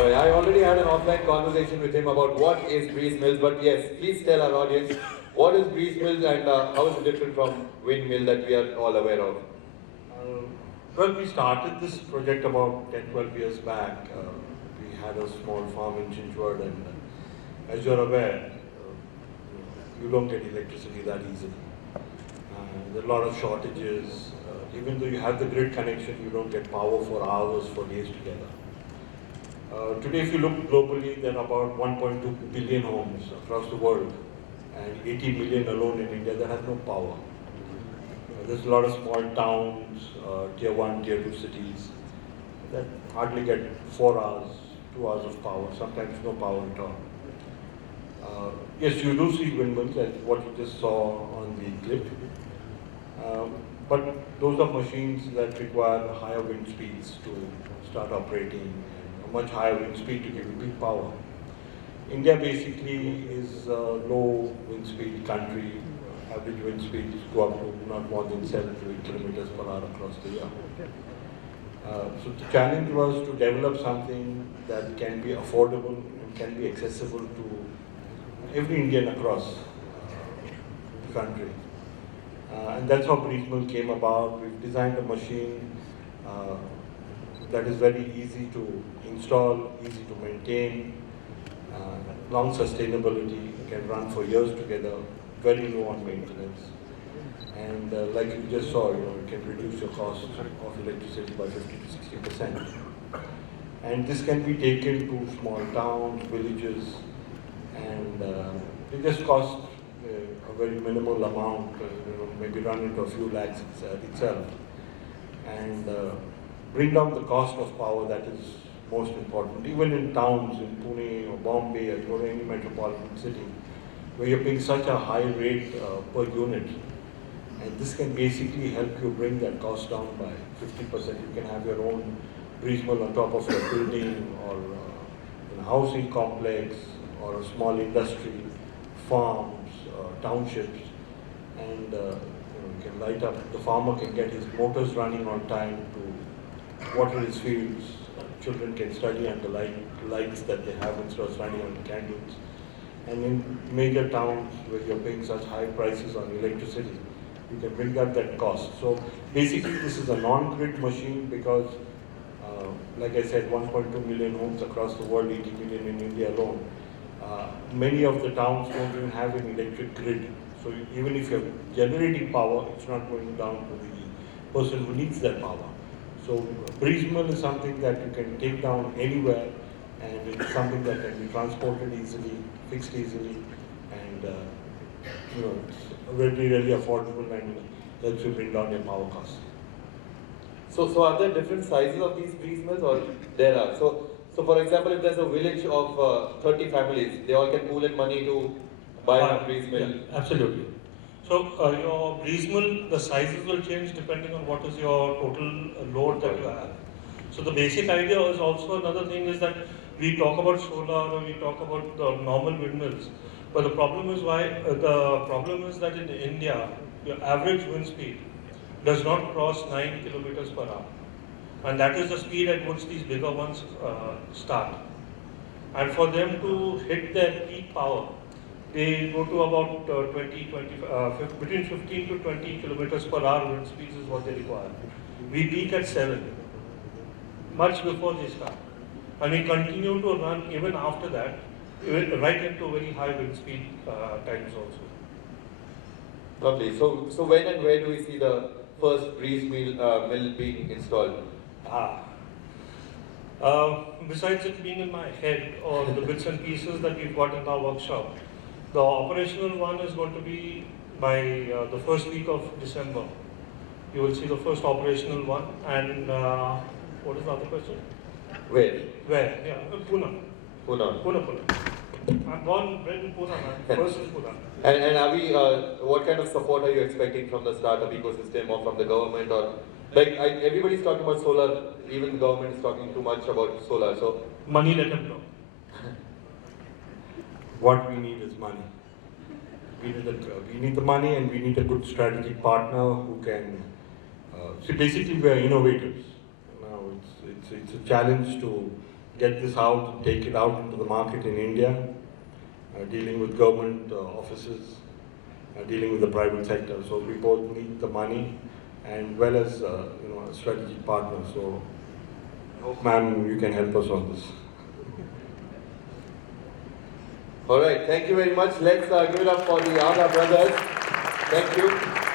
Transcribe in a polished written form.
Alright, I already had an offline conversation with him about what is breeze mills, but yes, please tell our audience what is breeze mills and how is it different from windmill that we are all aware of? Well, we started this project about 10, 12 years back. We had a small farm in Chinchwad, and as you're aware, you don't get electricity that easily. There are a lot of shortages. Even though you have the grid connection, you don't get power for hours, for days together. Today, if you look globally, there are about 1.2 billion homes across the world, and 80 million alone in India that have no power. There's a lot of small towns, tier 1, tier 2 cities that hardly get 4 hours, 2 hours of power, sometimes no power at all. Yes, you do see windmills, as what you just saw on the clip, but those are machines that require higher wind speeds to start operating, and a much higher wind speed to give you peak power. India basically is a low wind speed country. Average wind speeds go up to not more than 7 to 8 kilometers per hour across the year. So the challenge was to develop something that can be affordable and can be accessible to every Indian across the country. And that's how breeze mill came about. We've designed a machine that is very easy to install, easy to maintain, long sustainability, can run for years together, very low on maintenance. And like you just saw, it can reduce your cost of electricity by 50 to 60%. And this can be taken to small towns, villages, and it just costs a very minimal amount, maybe run into a few lakhs itself. And bring down the cost of power, that is most important. Even in towns, in Pune or Bombay, or you go to any metropolitan city, where you're paying such a high rate per unit. And this can basically help you bring that cost down by 50%. You can have your own breeze mill on top of your building, or in a housing complex, or a small industry, farms, townships, and you can light up. The farmer can get his motors running on time to water his fields. Children can study under lights that they have instead of running under candles. And in major towns where you're paying such high prices on electricity, you can bring up that cost. So basically this is a non-grid machine because, like I said, 1.2 million homes across the world, 80 million in India alone. Many of the towns don't even have an electric grid. So even if you're generating power, it's not going down to the person who needs that power. So breeze mill is something that you can take down anywhere, and it's something that can be transported easily, fixed easily, and it's really, really affordable and helps you bring down your power costs. So are there different sizes of these breeze mills, or there are? So for example, if there's a village of 30 families, they all can pool in money to buy a breeze mill? Yeah, absolutely. So your breeze mill, the sizes will change depending on what is your total load that you have. So the basic idea is also another thing is that we talk about solar or we talk about the normal windmills, but the problem is that in India, your average wind speed does not cross 9 kilometers per hour, and that is the speed at which these bigger ones start. And for them to hit their peak power, they go to about between 15 to 20 kilometers per hour wind speeds is what they require. We peak at 7, much before they start. And we continue to run even after that, right into very high wind speed times also. Lovely. So when and where do we see the first breeze mill being installed? Besides it being in my head or the bits and pieces that we've got in our workshop, the operational one is going to be by the first week of December. You will see the first operational one. And what is the other question? Where? Where? Yeah, Pune. Pune. I'm born, bred in Pune, man. First in Pune. And are we, what kind of support are you expecting from the startup ecosystem or from the government? Or everybody's talking about solar, even the government is talking too much about solar. So money, let them know. What we need is money. We need the money, and we need a good strategic partner who can. See, basically, we are innovators. Now it's a challenge to get this out, take it out into the market in India, dealing with government offices, dealing with the private sector. So we both need the money and well as a strategic partner. So I hope, ma'am, you can help us on this. All right, thank you very much. Let's give it up for the Aga brothers. Thank you.